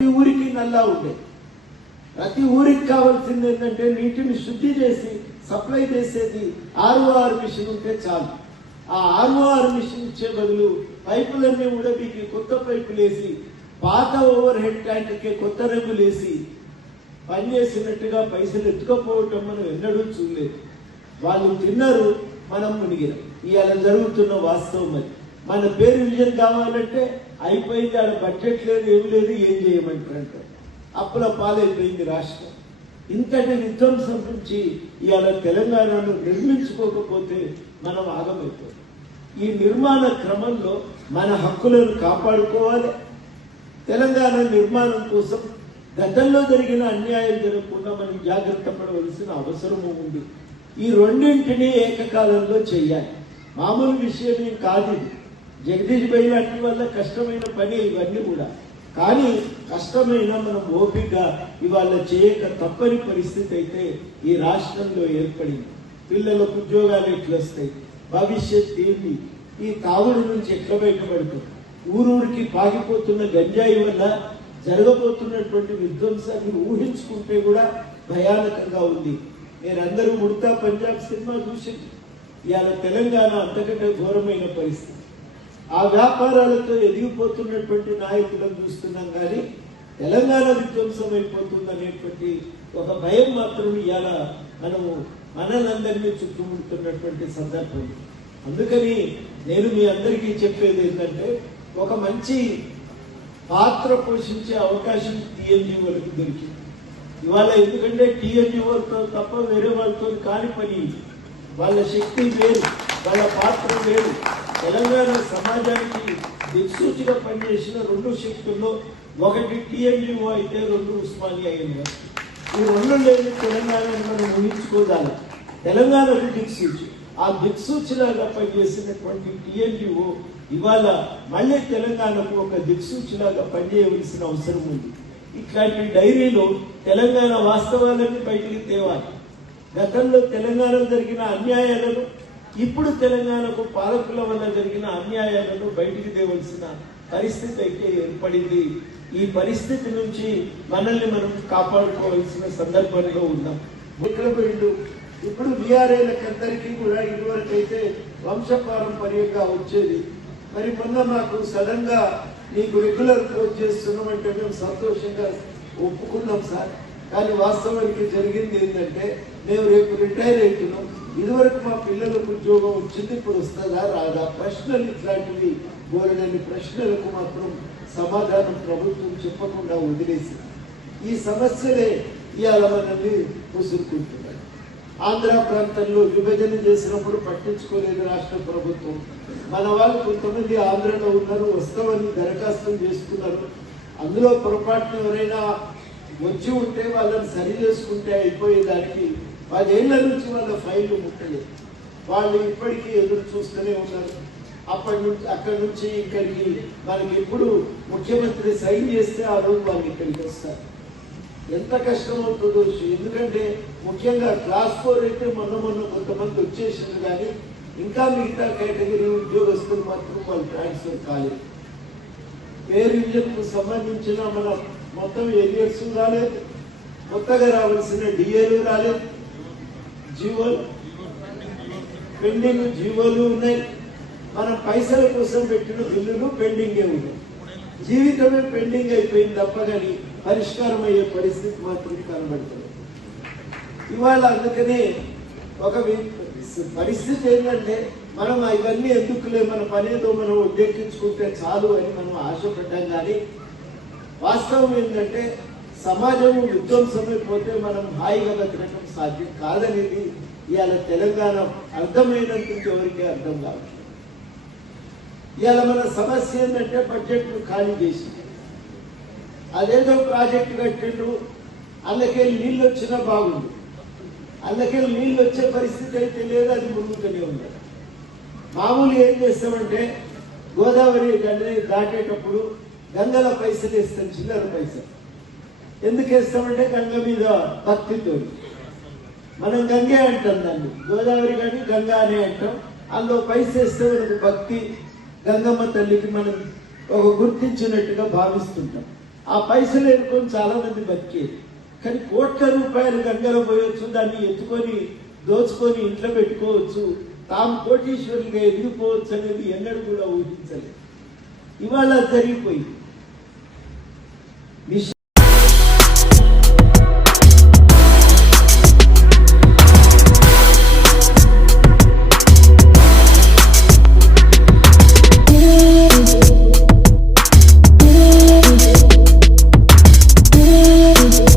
ఊరికి నల్లా ఉండే. ప్రతి ఊరికి కావాల్సింది ఏంటంటే నీటిని శుద్ధి చేసి సప్లై చేసేది ROR మిషన్ ఉంటే చాలు. ఆ ROR మిషన్ ఇచ్చే బదులు పైపులన్నీ ఉడబీకి కొత్త పైపులు వేసి పాత ఓవర్ హెడ్ ట్యాంక్కి కొత్త రంగులు వేసి పనిచేసినట్టుగా పైసలు ఎత్తుకపోవటం మనం ఎన్నడూ చూడలేదు. వాళ్ళు తిన్నారు, మనం మునిగినాం. ఇవాళ జరుగుతున్న వాస్తవం అది. మన పేరు విజయం కావాలంటే అయిపోయింది, ఆడ బడ్జెట్ లేదు, ఏమి లేదు, ఏం చేయమంటారంటే అప్పుల పాలైపోయింది రాష్ట్రం. ఇంతటి విధ్వంసం నుంచి ఇవాళ తెలంగాణను నిర్మించుకోకపోతే మనం ఆగమైపోతాం. ఈ నిర్మాణ క్రమంలో మన హక్కులను కాపాడుకోవాలి. తెలంగాణ నిర్మాణం కోసం గతంలో జరిగిన అన్యాయం జరగకుండా మనం జాగ్రత్త పడవలసిన అవసరము ఉంది. ఈ రెండింటినీ ఏకకాలంలో చెయ్యాలి. మామూలు విషయం కాదు. జగదీష్ భాయ్ లాంటి వల్ల కష్టమైన పని ఇవన్నీ కూడా. కానీ కష్టమైన మనం ఓపికగా ఇవాళ చేయక తప్పని పరిస్థితి అయితే ఈ రాష్ట్రంలో ఏర్పడింది. పిల్లలకు ఉద్యోగాలు ఎట్లా వస్తాయి, భవిష్యత్ ఏంటి, ఈ తాగుడు నుంచి ఎట్లా బయటపడుతుంది, ఊరూరికి పాకిపోతున్న గంజాయి వల్ల జరగబోతున్నటువంటి విధ్వంసాన్ని ఊహించుకుంటే కూడా భయానకంగా ఉంది. మీరందరూ ఉడతా పంజాబ్ సినిమా చూసి ఇవాళ తెలంగాణ అంతకంటే ఘోరమైన పరిస్థితి. ఆ వ్యాపారాలతో ఎదిగిపోతున్నటువంటి నాయకులను చూస్తున్నాం. కానీ తెలంగాణ విధ్వంసం అయిపోతుంది అనేటువంటి ఒక భయం మాత్రం ఇవాళ మనము మనలందరినీ చుట్టుముడుతున్నటువంటి సందర్భం. అందుకని నేను మీ అందరికీ చెప్పేది ఏంటంటే ఒక మంచి పాత్ర పోషించే అవకాశం TNGOలకు దొరికింది ఇవాళ. ఎందుకంటే TNGOలతో తప్ప వేరే వాళ్ళతో కాని పని. వాళ్ళ శక్తి వేరు, వాళ్ళ పాత్ర వేరు. తెలంగాణ సమాజానికి దిక్సూచిగా పనిచేసిన రెండు శక్తుల్లో ఒకటి TNGO అయితే రెండు ఉస్మానియా యూనివర్సిటీ. ఈ రెండు లేని తెలంగాణను మనం ఊహించుకోదాలి. తెలంగాణకు దిక్సూచి, ఆ దిక్సూచిలాగా పనిచేసినటువంటి TNGO ఇవాళ మళ్ళీ తెలంగాణకు ఒక దిక్సూచిలాగా పనిచేయవలసిన అవసరం ఉంది. ఇట్లాంటి డైరీలో తెలంగాణ వాస్తవాలన్నీ బయటికి తేవాలి. గతంలో తెలంగాణలో జరిగిన అన్యాయాలను, ఇప్పుడు తెలంగాణకు పాలకుల వల్ల జరిగిన అన్యాయాలను బయటికి తేవలసిన పరిస్థితి అయితే ఏర్పడింది. ఈ పరిస్థితి నుంచి మనల్ని మనం కాపాడుకోవాల్సిన సందర్భంలో ఉన్నాం. ముఖ్యమంత్రులు ఇప్పుడు VRAలకందరికీ కూడా ఇదివరకు అయితే వంశపారంపర్యంగా వచ్చేది. మరి మొన్న మాకు సడన్ గా నీకు రెగ్యులర్ కోచ్ చేస్తున్నామంటే మేము సంతోషంగా ఒప్పుకున్నాం సార్. కానీ వాస్తవానికి జరిగింది ఏంటంటే మేము రేపు రిటైర్ అవుతున్నాం. ఇదివరకు మా పిల్లలకు ఉద్యోగం వచ్చింది, ఇప్పుడు వస్తుందా రాదా ప్రశ్నలు, ఇట్లాంటివి బోలెడని ప్రశ్నలకు మాత్రం సమాధానం ప్రభుత్వం చెప్పకుండా వదిలేసి ఈ సమస్యలే ఇవాళ మనల్ని ముసురుకుంటున్నాయి. ఆంధ్ర ప్రాంతంలో విభజన చేసినప్పుడు పట్టించుకోలేదు రాష్ట్ర ప్రభుత్వం. మన వాళ్ళు కొంతమంది ఆంధ్రలో ఉన్నారు, వస్తామని దరఖాస్తులు చేసుకున్నారు. అందులో పొరపాటున ఎవరైనా వచ్చి ఉంటే వాళ్ళని సరి చేసుకుంటే అయిపోయేదానికి 10 ఏళ్ల నుంచి వాళ్ళ ఫైళ్లు ముట్టలేదు. వాళ్ళు ఇప్పటికీ ఎదురు చూస్తూనే ఉన్నారు. అక్కడి నుంచి ఇక్కడికి మనకి ఎప్పుడు ముఖ్యమంత్రి సైన్ చేస్తే ఆ రోజు వాళ్ళు ఇక్కడికి వస్తారు. ఎంత కష్టమవుతుందో. ఎందుకంటే ముఖ్యంగా క్లాస్ 4 అయితే మొన్న కొంతమంది వచ్చేసింది, కానీ ఇంకా మిగతా కేటగిరీ ఉద్యోగస్తులు మాత్రం వాళ్ళు ట్రాన్స్ఫర్ కాలేదు. పేరు విజన్కు సంబంధించిన మన మొత్తం ఏరియర్స్ రాలేదు, కొత్తగా రావాల్సిన DAలు రాలేదు, జీవోలు పెండింగ్ జీవోలు ఉన్నాయి. మనం పైసల కోసం పెట్టిన బిల్లులు పెండింగే ఉన్నాయి. జీవితమే పెండింగ్ అయిపోయింది తప్ప కానీ పరిష్కారం అయ్యే పరిస్థితి మాత్రం కనబడుతుంది ఇవాళ. అందుకనే ఒక పరిస్థితి ఏంటంటే మనం ఇవన్నీ ఎందుకులే, మన పనేదో మనం ఉద్దేశించుకుంటే చాలు అని మనం ఆశపడ్డాం. కానీ వాస్తవం ఏంటంటే సమాజము విధ్వంసమైపోతే మనం హాయిగా బతకడం సాధ్యం కాదనేది ఇవాళ తెలంగాణ అర్థమైనందుకు ఎవరికి అర్థం కాదు. ఇవాళ మన సమస్య ఏంటంటే బడ్జెట్ను ఖాళీ చేసి అదేదో ప్రాజెక్టు కట్టిండ్రు, అందుకెళ్ళి నీళ్ళు వచ్చినా బాగుంది. అందుకెళ్ళి నీళ్ళు వచ్చే పరిస్థితి అయితే లేదు, అది మురుగుతూనే ఉంది. మామూలు ఏం చేస్తామంటే గోదావరి గంగని దాటేటప్పుడు గంగల పైసలు వేస్తాం, చిల్లర పైసలు. ఎందుకు వేస్తామంటే గంగ మీద భక్తితో. మనం గంగే అంటాం దాన్ని, గోదావరి కానీ గంగా అనే అంటాం. అందులో పైసలు వేస్తే మనకు భక్తి, గంగమ్మ తల్లికి మనం ఒక గుర్తించినట్టుగా భావిస్తుంటాం. ఆ పైసలు ఎన్నుకొని చాలా మంది బతికేది. కానీ కోట్ల రూపాయలు గంగలో పోయొచ్చు, దాన్ని ఎత్తుకొని దోచుకొని ఇంట్లో పెట్టుకోవచ్చు, తాము కోటీశ్వరులుగా ఎదిగిపోవచ్చు అనేది ఎన్నడూ కూడా ఊహించలేదు. ఇవాళ జరిగిపోయింది.